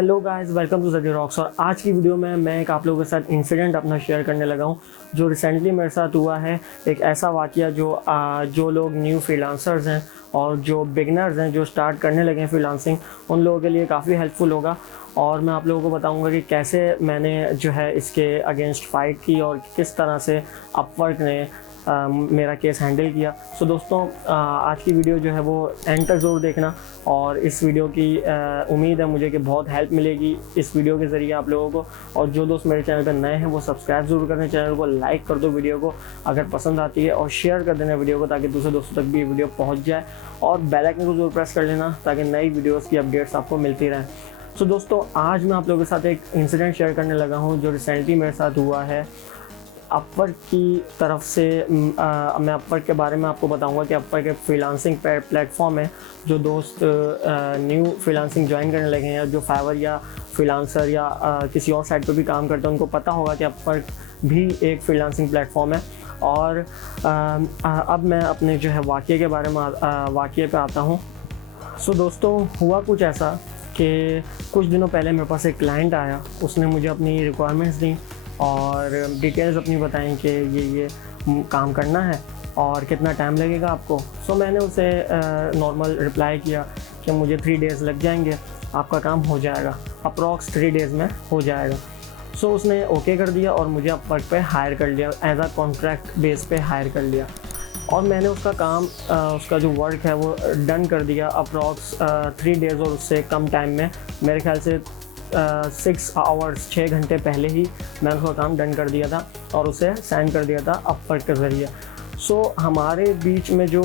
Hello guys, welcome to Zaki rocks. और आज की वीडियो में मैं एक आप लोगों के साथ इंसिडेंट अपना शेयर करने लगा हूँ जो रिसेंटली मेरे साथ हुआ है। एक ऐसा वाक़या जो लोग न्यू फ्रीलांसर्स हैं और जो बिगनर्स हैं जो स्टार्ट करने लगे हैं फ्रीलांसिंग, उन लोगों के लिए काफ़ी हेल्पफुल होगा। और मैं आप लोगों को बताऊंगा कि कैसे मैंने जो है इसके अगेंस्ट फ़ाइट की और किस तरह से अपवर्क ने मेरा केस हैंडल किया। सो दोस्तों, आज की वीडियो जो है वो एंड तक ज़रूर देखना। और इस वीडियो की उम्मीद है मुझे कि बहुत हेल्प मिलेगी इस वीडियो के ज़रिए आप लोगों को। और जो दोस्त मेरे चैनल पर नए हैं वो सब्सक्राइब ज़रूर करें, चैनल को लाइक कर दो वीडियो को अगर पसंद आती है, और शेयर कर देना वीडियो को ताकि दूसरे दोस्तों तक भी वीडियो पहुँच जाए। और बेल आइकन को ज़रूर प्रेस कर लेना ताकि नई वीडियोज़ की अपडेट्स आपको मिलती रहें। सो दोस्तों, आज मैं आप लोगों के साथ एक इंसिडेंट शेयर करने लगा हूँ जो रिसेंटली मेरे साथ हुआ है। अपवर्क की तरफ से मैं अपवर्क के बारे में आपको बताऊंगा कि अपवर्क एक फ्रीलांसिंग प्लेटफॉर्म है। जो दोस्त न्यू फ्रीलांसिंग ज्वाइन करने लगे हैं, जो फाइवर या फ्रीलांसर या किसी और साइट पर भी काम करते हैं, उनको पता होगा कि अपवर्क भी एक फ्रीलांसिंग प्लेटफॉर्म है। और अब मैं अपने जो है वाक़ये के बारे में वाक़ये पे आता हूँ। सो दोस्तों, हुआ कुछ ऐसा कि कुछ दिनों पहले मेरे पास एक क्लाइंट आया। उसने मुझे अपनी रिक्वायरमेंट्स दी और डिटेल्स अपनी बताएं कि ये काम करना है और कितना टाइम लगेगा आपको। सो मैंने उसे नॉर्मल रिप्लाई किया कि मुझे 3 डेज़ लग जाएंगे, आपका काम हो जाएगा, अप्रॉक्स 3 डेज़ में हो जाएगा। सो उसने ओके कर दिया और मुझे अपवर्क पे हायर कर लिया, एज अ कॉन्ट्रैक्ट बेस पे हायर कर लिया। और मैंने उसका काम उसका जो वर्क है वो डन कर दिया अप्रॉक्स 3 डेज़ और उससे कम टाइम में। मेरे ख्याल से 6 आवर्स 6 घंटे पहले ही मैंने उसका काम डन कर दिया था और उसे सेंड कर दिया था अपवर्क के ज़रिए। सो हमारे बीच में जो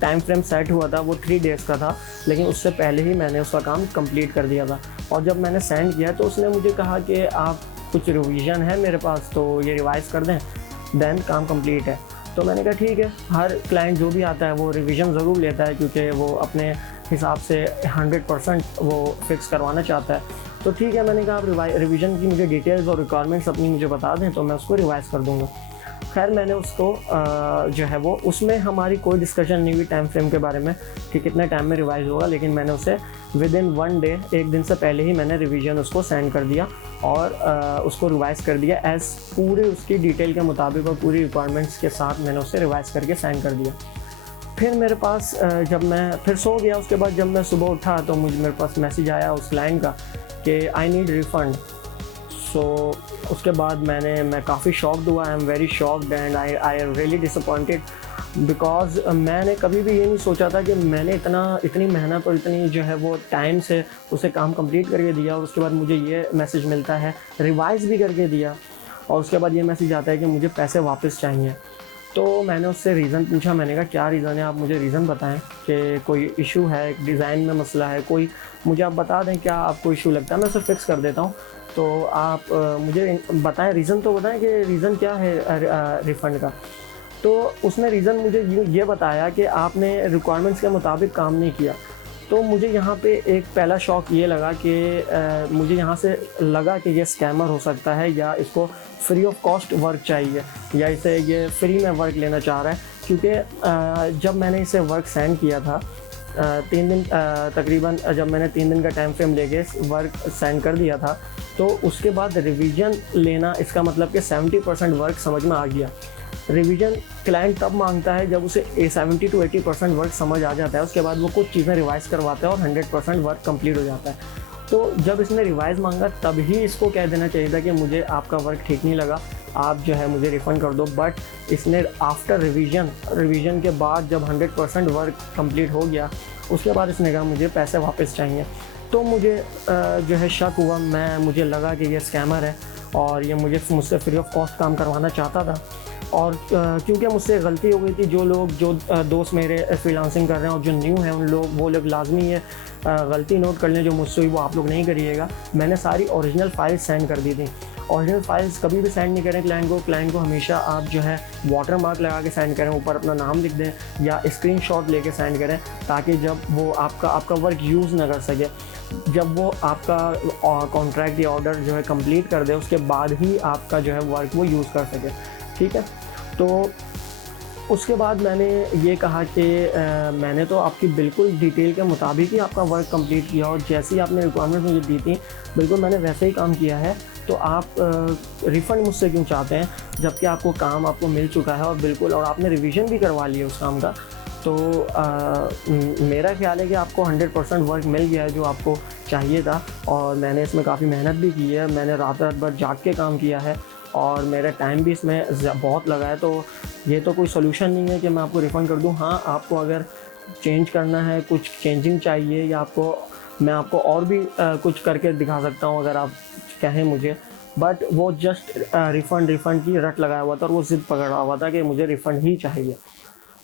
टाइम फ्रेम सेट हुआ था वो 3 डेज़ का था, लेकिन उससे पहले ही मैंने उसका काम कंप्लीट कर दिया था। और जब मैंने सेंड किया तो उसने मुझे कहा कि आप कुछ रिवीजन है मेरे पास तो ये रिवाइज़ कर दें, देन काम कंप्लीट है। तो मैंने कहा ठीक है, हर क्लाइंट जो भी आता है वो रिवीजन ज़रूर लेता है क्योंकि वो अपने हिसाब से 100% वो फिक्स करवाना चाहता है। तो ठीक है, मैंने कहा आप रिवीजन की मुझे डिटेल्स और रिक्वायरमेंट्स अपनी मुझे बता दें तो मैं उसको रिवाइज़ कर दूँगा। खैर, मैंने उसको जो है वो उसमें हमारी कोई डिस्कशन नहीं हुई टाइम फ्रेम के बारे में कि कितने टाइम में रिवाइज़ होगा, लेकिन मैंने उसे विदिन 1 डे, एक दिन से पहले ही मैंने रिवीजन उसको सेंड कर दिया और उसको रिवाइज़ कर दिया एज़ पूरे उसकी डिटेल के मुताबिक और पूरी रिक्वायरमेंट्स के साथ मैंने उसे रिवाइज़ करके सेंड कर दिया। फिर मेरे पास जब मैं फिर सो गया, उसके बाद जब मैं सुबह उठा तो मेरे पास मैसेज आया उस क्लाइंट का कि आई नीड रिफ़ंड। सो उसके बाद मैं काफ़ी शॉक्ड हुआ। I am very shocked and I am really disappointed because मैंने कभी भी ये नहीं सोचा था कि मैंने इतनी मेहनत और इतनी जो है वो टाइम से उसे काम कंप्लीट करके दिया और उसके बाद मुझे ये मैसेज मिलता है, रिवाइज़ भी करके दिया, और उसके बाद ये मैसेज आता है कि मुझे पैसे वापस चाहिए। तो मैंने उससे रीज़न पूछा, मैंने कहा क्या रीज़न है, आप मुझे रीज़न बताएं कि कोई इशू है, डिज़ाइन में मसला है, कोई मुझे आप बता दें क्या आपको इशू लगता है, मैं उसे फिक्स कर देता हूँ। तो आप मुझे बताएं, रीज़न तो बताएं कि रीज़न क्या है रिफ़ंड का। तो उसने रीज़न मुझे ये बताया कि आपने रिक्वायरमेंट्स के मुताबिक काम नहीं किया। तो मुझे यहाँ पे एक पहला शॉक ये लगा कि मुझे यहाँ से लगा कि ये स्कैमर हो सकता है या इसको फ्री ऑफ कॉस्ट वर्क चाहिए या इसे ये फ्री में वर्क लेना चाह रहा है। क्योंकि जब मैंने इसे वर्क सेंड किया था 3 दिन तकरीबन, जब मैंने 3 दिन का टाइम फ्रेम लेके वर्क सेंड कर दिया था तो उसके बाद रिवीजन लेना, इसका मतलब कि 70% वर्क समझ में आ गया। रिवीजन क्लाइंट तब मांगता है जब उसे 70 to 80% वर्क समझ आ जाता है, उसके बाद वो कुछ चीज़ें रिवाइज़ करवाता है और 100% वर्क कंप्लीट हो जाता है। तो जब इसने रिवाइज़ मांगा तब ही इसको कह देना चाहिए था कि मुझे आपका वर्क ठीक नहीं लगा, आप जो है मुझे रिफ़ंड कर दो। बट इसने आफ्टर रिवीजन के बाद जब 100% वर्क कंप्लीट हो गया उसके बाद इसने कहा मुझे पैसे वापस चाहिए। तो मुझे जो है शक हुआ, मुझे लगा कि ये स्कैमर है और ये मुझसे फ्री ऑफ कॉस्ट काम करवाना चाहता था। और क्योंकि मुझसे गलती हो गई थी, जो दोस्त मेरे फ्रीलांसिंग कर रहे हैं और जो न्यू हैं वो लोग लाजमी है गलती नोट कर लें जो मुझसे हुई वो आप लोग नहीं करिएगा। मैंने सारी ओरिजिनल फाइल्स सेंड कर दी थी। ओरिजिनल फाइल्स कभी भी सेंड नहीं करें क्लाइंट को हमेशा आप जो है वाटर मार्क लगा के सेंड करें, ऊपर अपना नाम लिख दें या स्क्रीनशॉट लेके सेंड करें ताकि जब वो आपका वर्क यूज़ ना कर सके। जब वो आपका कॉन्ट्रैक्ट या ऑर्डर जो है कंप्लीट कर दे उसके बाद ही आपका जो है वर्क वो यूज़ कर सके। ठीक है, तो उसके बाद मैंने ये कहा कि मैंने तो आपकी बिल्कुल डिटेल के मुताबिक ही आपका वर्क कंप्लीट किया और जैसी आपने रिक्वायरमेंट मुझे दी थी बिल्कुल मैंने वैसे ही काम किया है, तो आप रिफ़ंड मुझसे क्यों चाहते हैं जबकि आपको काम आपको मिल चुका है और बिल्कुल और आपने रिवीजन भी करवा लिया उस काम का। तो मेरा ख्याल है कि आपको 100% वर्क मिल गया है जो आपको चाहिए था और मैंने इसमें काफ़ी मेहनत भी की है, मैंने रात भर जाग के काम किया है और मेरा टाइम भी इसमें बहुत लगा है। तो ये तो कोई सोल्यूशन नहीं है कि मैं आपको रिफ़ंड कर दूं। हाँ, आपको अगर चेंज करना है, कुछ चेंजिंग चाहिए या मैं आपको और भी कुछ करके दिखा सकता हूं अगर आप कहें मुझे, बट वो जस्ट रिफ़ंड की रट लगाया हुआ था और वो ज़िद पकड़ा हुआ था कि मुझे रिफ़ंड ही चाहिए।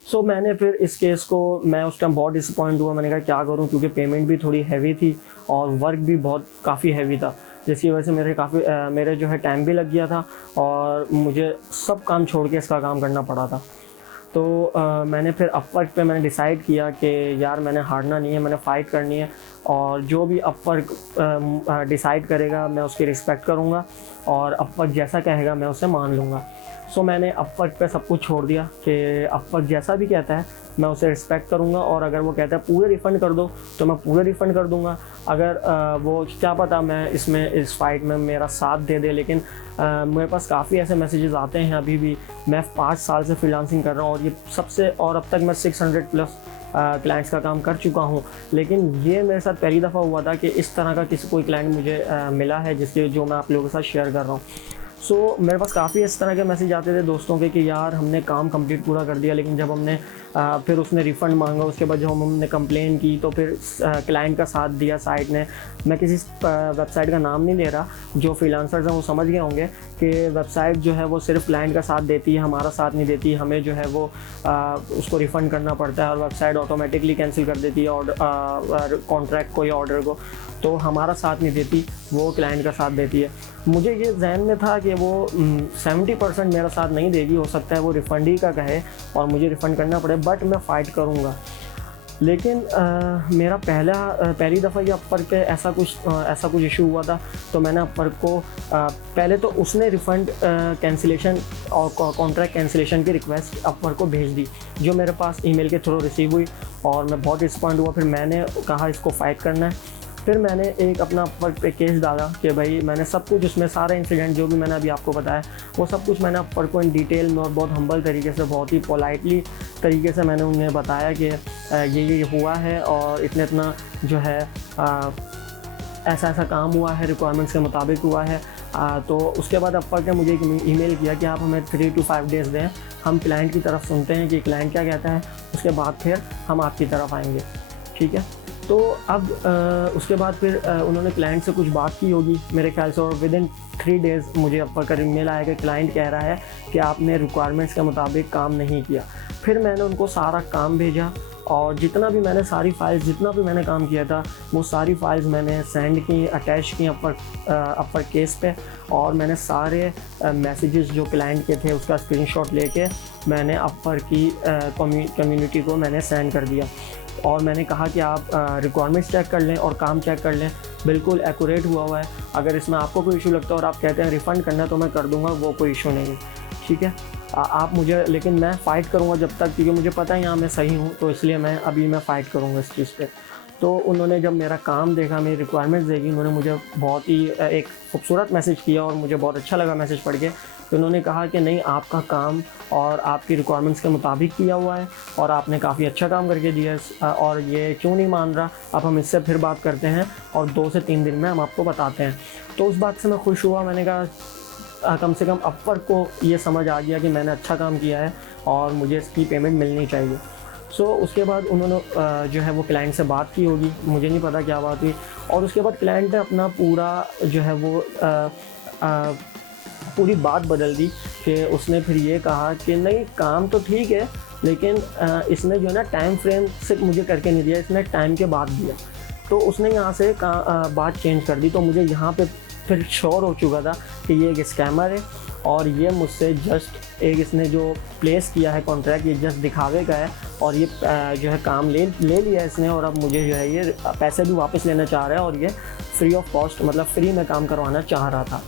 सो मैंने फिर इस केस को, मैं उस टाइम बहुत डिसअपॉइंट हुआ, मैंने कहा क्या करूं, क्योंकि पेमेंट भी थोड़ी हैवी थी और वर्क भी काफ़ी हैवी था, जिसकी वजह से मेरे जो है टाइम भी लग गया था और मुझे सब काम छोड़ के इसका काम करना पड़ा था। तो मैंने फिर अपवर्क पे मैंने डिसाइड किया कि यार मैंने हारना नहीं है, मैंने फ़ाइट करनी है और जो भी अपवर्क डिसाइड करेगा मैं उसकी रिस्पेक्ट करूँगा और अपवर्क जैसा कहेगा मैं उसे मान लूँगा। सो मैंने अपवर्क पे सब कुछ छोड़ दिया कि अपवर्क जैसा भी कहता है मैं उसे रिस्पेक्ट करूँगा और अगर वो कहता है पूरे रिफ़ंड कर दो तो मैं पूरे रिफ़ंड कर दूँगा। अगर वो क्या पता मैं इस फाइट में मेरा साथ दे दे, लेकिन मेरे पास काफ़ी ऐसे मैसेजेस आते हैं अभी भी। मैं 5 साल से फ्रीलांसिंग कर रहा हूँ और ये सबसे, और अब तक मैं 600+ क्लाइंट्स का काम कर चुका हूँ, लेकिन ये मेरे साथ पहली दफ़ा हुआ था कि इस तरह का कोई क्लाइंट मुझे मिला है जो मैं आप लोगों के साथ शेयर कर रहा हूँ। सो मेरे पास काफ़ी इस तरह के मैसेज आते थे दोस्तों के कि यार हमने काम कंप्लीट पूरा कर दिया, लेकिन जब हमने फिर उसने रिफ़ंड मांगा, उसके बाद जब हमने कंप्लेन की तो फिर क्लाइंट का साथ दिया साइट ने। मैं किसी वेबसाइट का नाम नहीं ले रहा, जो फ्रीलांसर्स हैं वो समझ गए होंगे कि वेबसाइट जो है वो सिर्फ क्लाइंट का साथ देती है, हमारा साथ नहीं देती। हमें जो है वो उसको रिफ़ंड करना पड़ता है और वेबसाइट ऑटोमेटिकली कैंसिल कर देती है कॉन्ट्रैक्ट को या ऑर्डर को, तो हमारा साथ नहीं देती, वो क्लाइंट का साथ देती है। मुझे ये जहन में था कि वो 70% मेरा साथ नहीं देगी, हो सकता है वो रिफ़ंड ही का कहे और मुझे रिफ़ंड करना पड़े, बट मैं फ़ाइट करूँगा। लेकिन मेरा पहली दफ़ा ये अपवर्क पे ऐसा कुछ इशू हुआ था, तो मैंने अपवर्क को पहले तो उसने रिफ़ंड कैंसिलेशन और कॉन्ट्रैक्ट कैंसिलेशन की रिक्वेस्ट अपवर्क को भेज दी, जो मेरे पास ईमेल के थ्रू रिसीव हुई और मैं बहुत डिसअपॉइंट हुआ। फिर मैंने कहा इसको फ़ाइट करना है। फिर मैंने एक अपना अपवर्क पे केस डाला कि भाई मैंने सब कुछ, उसमें सारा इंसिडेंट जो भी मैंने अभी आपको बताया वो सब कुछ मैंने अपवर्क को इन डिटेल में और बहुत हम्बल तरीके से, बहुत ही पोलाइटली तरीके से मैंने उन्हें बताया कि ये हुआ है और इतना जो है ऐसा काम हुआ है, रिक्वायरमेंट्स के मुताबिक हुआ है। तो उसके बाद अपवर्क ने मुझे एक ईमेल किया कि आप हमें 3 to 5 डेज़ दें, हम क्लाइंट की तरफ सुनते हैं कि क्लाइंट क्या कहता है, उसके बाद फिर हम आपकी तरफ आएंगे, ठीक है। तो अब उसके बाद फिर उन्होंने क्लाइंट से कुछ बात की होगी मेरे ख्याल से, और विदिन 3 डेज़ मुझे अपवर्क का ईमेल आया कि क्लाइंट कह रहा है कि आपने रिक्वायरमेंट्स के मुताबिक काम नहीं किया। फिर मैंने उनको सारा काम भेजा और जितना भी मैंने काम किया था वो सारी फाइल्स मैंने सेंड की, अटैच की अपवर्क केस पे, और मैंने सारे मैसेजेस जो क्लाइंट के थे उसका स्क्रीनशॉट लेके मैंने अपवर्क की कम्युनिटी को मैंने सेंड कर दिया और मैंने कहा कि आप रिक्वायरमेंट्स चेक कर लें और काम चेक कर लें, बिल्कुल एक्यूरेट हुआ है। अगर इसमें आपको कोई इशू लगता है और आप कहते हैं रिफ़ंड करना है तो मैं कर दूंगा, वो कोई इशू नहीं है, ठीक है। आप मुझे, लेकिन मैं फ़ाइट करूंगा जब तक, क्योंकि मुझे पता है यहाँ मैं सही हूँ, तो इसलिए मैं फ़ाइट करूँगा इस चीज़ पे। तो उन्होंने जब मेरा काम देखा, मेरी रिक्वायरमेंट्स देखी, उन्होंने मुझे बहुत ही एक खूबसूरत मैसेज किया और मुझे बहुत अच्छा लगा मैसेज पढ़ के। तो उन्होंने कहा कि नहीं, आपका काम और आपकी रिक्वायरमेंट्स के मुताबिक किया हुआ है और आपने काफ़ी अच्छा काम करके दिया है, और ये क्यों नहीं मान रहा, अब हम इससे फिर बात करते हैं और 2 से 3 दिन में हम आपको बताते हैं। तो उस बात से मैं खुश हुआ। मैंने कहा कम से कम अपवर्क को ये समझ आ गया कि मैंने अच्छा काम किया है और मुझे इसकी पेमेंट मिलनी चाहिए। सो उसके बाद उन्होंने जो है वो क्लाइंट से बात की होगी, मुझे नहीं पता क्या बात हुई, और उसके बाद क्लाइंट ने अपना पूरा जो है वो पूरी बात बदल दी कि उसने फिर ये कहा कि नहीं, काम तो ठीक है, लेकिन इसने जो है ना टाइम फ्रेम से मुझे करके नहीं दिया, इसने टाइम के बाद दिया। तो उसने यहाँ से बात चेंज कर दी। तो मुझे यहाँ पे फिर श्योर हो चुका था कि ये एक स्कैमर है और ये मुझसे जस्ट इसने जो प्लेस किया है कॉन्ट्रैक्ट, ये जस्ट दिखावे का है और ये जो है काम ले लिया इसने, और अब मुझे जो है ये पैसे भी वापस लेना चाह रहा है और ये फ्री ऑफ कॉस्ट, मतलब फ्री में काम करवाना चाह रहा था।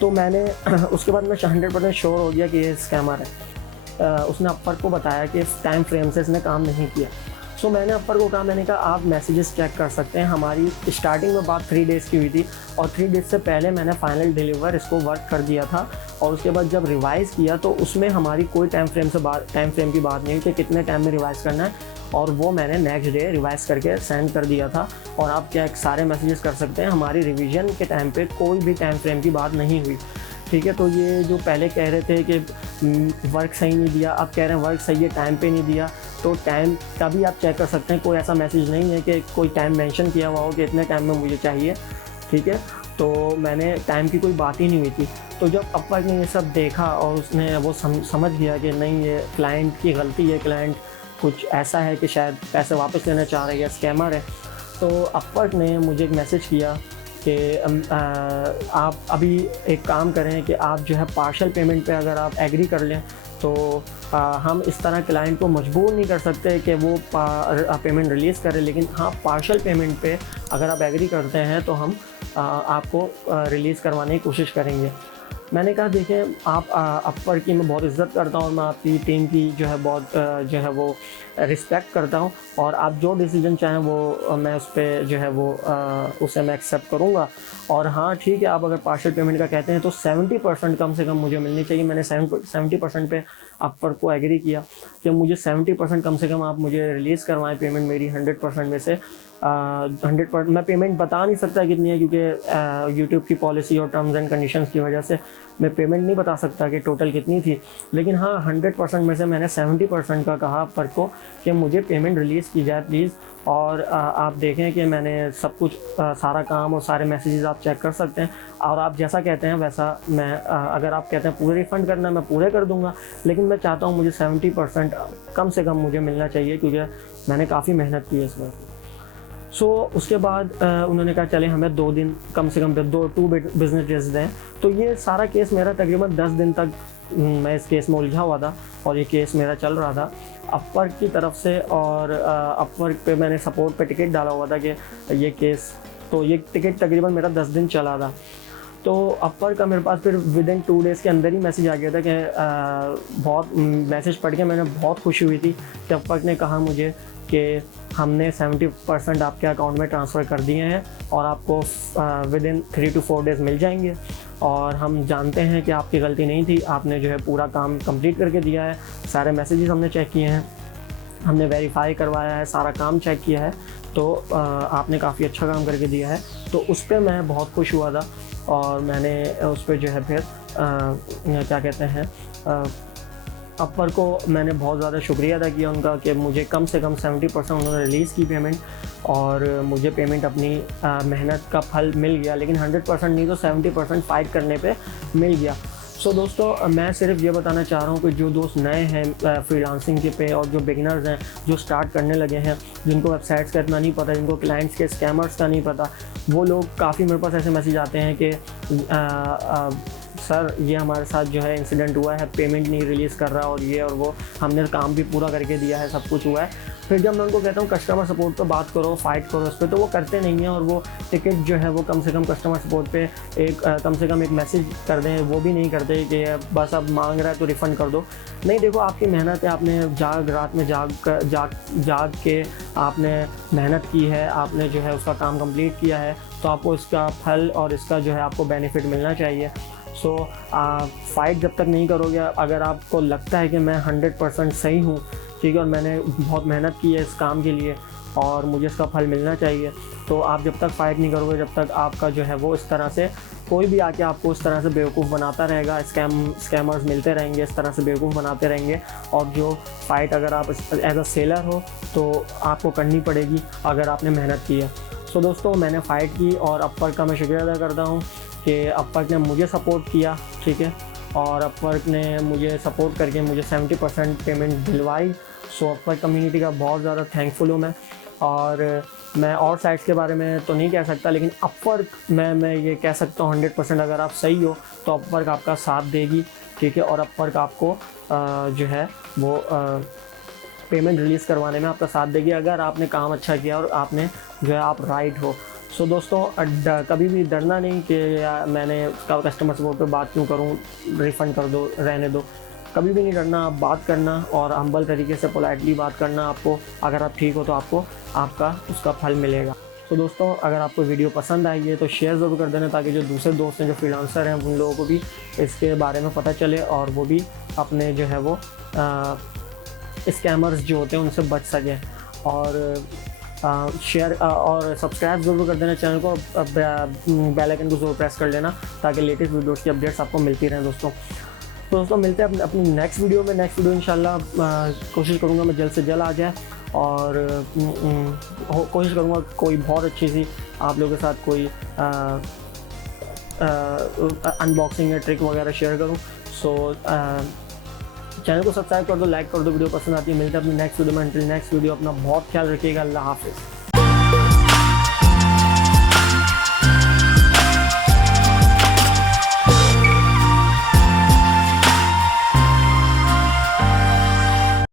तो मैंने उसके बाद मैं 100% श्योर हो गया कि ये स्कैमर है। उसने अपवर्क को बताया कि इस टाइम फ्रेम से इसने काम नहीं किया। सो मैंने अपवर्क को कहा, मैंने कहा आप मैसेजेस चेक कर सकते हैं, हमारी स्टार्टिंग में बात 3 डेज़ की हुई थी और 3 डेज़ से पहले मैंने फाइनल डिलीवर इसको वर्क कर दिया था। और उसके बाद जब रिवाइज़ किया तो उसमें हमारी कोई टाइम फ्रेम की बात नहीं हुई कि कितने टाइम में रिवाइज़ करना है, और वो मैंने नेक्स्ट डे रिवाइज़ करके सेंड कर दिया था। और आप चेक सारे मैसेजेस कर सकते हैं, हमारी रिवीजन के टाइम पे कोई भी टाइम फ्रेम की बात नहीं हुई। ठीक है, तो ये जो पहले कह रहे थे कि वर्क सही नहीं दिया, अब कह रहे हैं वर्क सही है, टाइम पे नहीं दिया, तो टाइम का भी आप चेक कर सकते हैं। कोई ऐसा मैसेज नहीं है कि कोई टाइम मेंशन किया हुआ हो कि इतने टाइम में मुझे चाहिए। ठीक है, तो मैंने टाइम की कोई बात ही नहीं हुई थी। तो जब अपवर्क ने ये सब देखा और उसने वो समझ गया कि नहीं, ये क्लाइंट की गलती है, क्लाइंट कुछ ऐसा है कि शायद पैसे वापस लेना चाह रहे हैं या स्कैमर है, तो अपवर्क ने मुझे एक मैसेज किया कि आप अभी एक काम करें कि आप जो है पार्शियल पेमेंट पे अगर आप एग्री कर लें तो हम इस तरह क्लाइंट को मजबूर नहीं कर सकते कि वो पेमेंट रिलीज़ करें, लेकिन हाँ पार्शियल पेमेंट पे अगर आप एग्री करते हैं तो हम आपको रिलीज़ करवाने की कोशिश करेंगे। मैंने कहा देखिए, आप अपवर्क की मैं बहुत इज़्ज़त करता हूँ और मैं आपकी टीम की जो है बहुत जो है वो रिस्पेक्ट करता हूँ, और आप जो डिसीजन चाहें वो मैं उस पर जो है वो उसे मैं एक्सेप्ट करूँगा। और हाँ ठीक है, आप अगर पार्शियल पेमेंट का कहते हैं तो 70% कम से कम मुझे मिलनी चाहिए। मैंने 70% पे अपवर्क को एग्री किया कि मुझे 70% कम से कम आप मुझे रिलीज़ करवाएं पेमेंट मेरी 100% में से। 100% मैं पेमेंट बता नहीं सकता कितनी है, क्योंकि यूट्यूब की पॉलिसी और टर्म्स एंड कंडीशंस की वजह से मैं पेमेंट नहीं बता सकता कि टोटल कितनी थी। लेकिन हाँ 100% में से मैंने 70% का कहा अपवर्क को कि मुझे पेमेंट रिलीज़ की जाए प्लीज़। और आप देखें कि मैंने सब कुछ सारा काम और सारे मैसेजेस आप चेक कर सकते हैं, और आप जैसा कहते हैं वैसा मैं अगर आप कहते हैं पूरे रिफ़ंड करना है मैं पूरे कर दूंगा, लेकिन मैं चाहता हूँ मुझे 70% कम से कम मुझे मिलना चाहिए, क्योंकि मैंने काफ़ी मेहनत की है इसमें। उसके बाद उन्होंने कहा चले हमें 2 दिन कम से कम 2 बिजनेस डेज दें। तो ये सारा केस मेरा तकरीबन 10 दिन तक मैं इस केस में उलझा हुआ था और ये केस मेरा चल रहा था अपवर्क की तरफ से। और अपवर्क पे मैंने सपोर्ट पे टिकट डाला हुआ था कि ये केस, तो ये टिकट तकरीबन मेरा 10 दिन चला था। तो अपवर्क का मेरे पास फिर विदिन 2 डेज़ के अंदर ही मैसेज आ गया था कि बहुत मैसेज पढ़ के मैंने बहुत खुशी हुई थी कि अपवर्क ने कहा मुझे कि हमने 70% आपके अकाउंट में ट्रांसफ़र कर दिए हैं और आपको विदिन 3 to 4 डेज़ मिल जाएंगे। और हम जानते हैं कि आपकी गलती नहीं थी, आपने जो है पूरा काम कंप्लीट करके दिया है, सारे मैसेजेस हमने चेक किए हैं, हमने वेरीफाई करवाया है, सारा काम चेक किया है, तो आपने काफ़ी अच्छा काम करके दिया है। तो उस पर मैं बहुत खुश हुआ था और मैंने उस पर जो है फिर क्या कहते हैं अपवर्क को मैंने बहुत ज़्यादा शुक्रिया अदा किया उनका कि मुझे कम से कम 70% उन्होंने रिलीज़ की पेमेंट, और मुझे पेमेंट अपनी मेहनत का फल मिल गया। लेकिन 100% नहीं तो 70% फ़ाइट करने पे मिल गया। दोस्तों मैं सिर्फ ये बताना चाह रहा हूँ कि जो दोस्त नए हैं फ्रीलांसिंग के पे और जो बिगिनर्स हैं जो स्टार्ट करने लगे हैं, जिनको वेबसाइट्स का इतना नहीं पता, जिनको क्लाइंट्स के स्कैमर्स का नहीं पता, वो लोग काफ़ी मेरे पास ऐसे मैसेज आते हैं कि सर ये हमारे साथ जो है इंसिडेंट हुआ है, पेमेंट नहीं रिलीज़ कर रहा और ये और वो, हमने काम भी पूरा करके दिया है, सब कुछ हुआ है। फिर जब मैं उनको कहता हूँ कस्टमर सपोर्ट पर बात करो, फाइट करो उस पर, तो वो करते नहीं हैं और वो टिकट जो है वो कम से कम कस्टमर सपोर्ट पे कम से कम एक मैसेज कर दें, वो भी नहीं करते कि बस अब मांग रहा है तो रिफ़ंड कर दो। नहीं, देखो आपकी मेहनत है, आपने रात में जाग के आपने मेहनत की है, आपने जो है उसका काम कंप्लीट किया है, तो आपको इसका फल और इसका जो है आपको बेनिफिट मिलना चाहिए। फाइट जब तक नहीं करोगे, अगर आपको लगता है कि मैं 100% सही हूँ, ठीक है, और मैंने बहुत मेहनत की है इस काम के लिए और मुझे इसका फल मिलना चाहिए, तो आप जब तक फ़ाइट नहीं करोगे, जब तक आपका जो है वो इस तरह से कोई भी आके आपको इस तरह से बेवकूफ़ बनाता रहेगा, स्कैमर्स मिलते रहेंगे, इस तरह से बेवकूफ़ बनाते रहेंगे। और जो फ़ाइट अगर आप एज अ सेलर हो तो आपको करनी पड़ेगी अगर आपने मेहनत की है। दोस्तों मैंने फ़ाइट की और अपवर्क का मैं शुक्रिया अदा करता हूँ कि अपवर्क ने मुझे सपोर्ट किया, ठीक है, और अपवर्क ने मुझे सपोर्ट करके मुझे 70% पेमेंट दिलवाई। अपवर्क कम्युनिटी का बहुत ज़्यादा थैंकफुल हूँ मैं। और मैं और साइट्स के बारे में तो नहीं कह सकता, लेकिन अपवर्क में मैं ये कह सकता हूँ 100% अगर आप सही हो तो अपवर्क आपका साथ देगी, ठीक है, और अपवर्क आपको जो है वो पेमेंट रिलीज़ करवाने में आपका साथ देगी अगर आपने काम अच्छा किया और आपने जो है आप राइट हो। दोस्तों कभी भी डरना नहीं कि मैंने कस्टमर सपोर्ट पे बात क्यों करूं, रिफ़ंड कर दो, रहने दो। कभी भी नहीं डरना, आप बात करना और हम्बल तरीके से पोलाइटली बात करना। आपको अगर आप ठीक हो तो आपको आपका उसका फल मिलेगा। तो दोस्तों, अगर आपको वीडियो पसंद आई है तो शेयर ज़रूर कर देना, ताकि जो दूसरे दोस्त हैं जो फ्रीलांसर हैं उन लोगों को भी इसके बारे में पता चले और वो भी अपने जो है वो स्कैमर्स जो होते हैं उनसे बच सकें। और शेयर और सब्सक्राइब ज़रूर कर देना चैनल को, बेल आइकन को ज़रूर प्रेस कर लेना, ताकि लेटेस्ट वीडियोज़ की अपडेट्स आपको मिलती रहें दोस्तों। तो दोस्तों, मिलते हैं अपनी नेक्स्ट वीडियो में। नेक्स्ट वीडियो इंशाल्लाह कोशिश करूँगा मैं जल्द से जल्द आ जाए, और कोशिश करूँगा कोई बहुत अच्छी सी आप लोगों के साथ कोई अनबॉक्सिंग या ट्रिक वगैरह शेयर करूँ। सो चैनल को सब्सक्राइब कर दो, लाइक कर दो, वीडियो पसंद आती है। मिलते हैं अपनी नेक्स्ट वीडियो में। अंटिल नेक्स्ट वीडियो, अपना बहुत ख्याल रखिएगा। अल्लाह हाफिज़।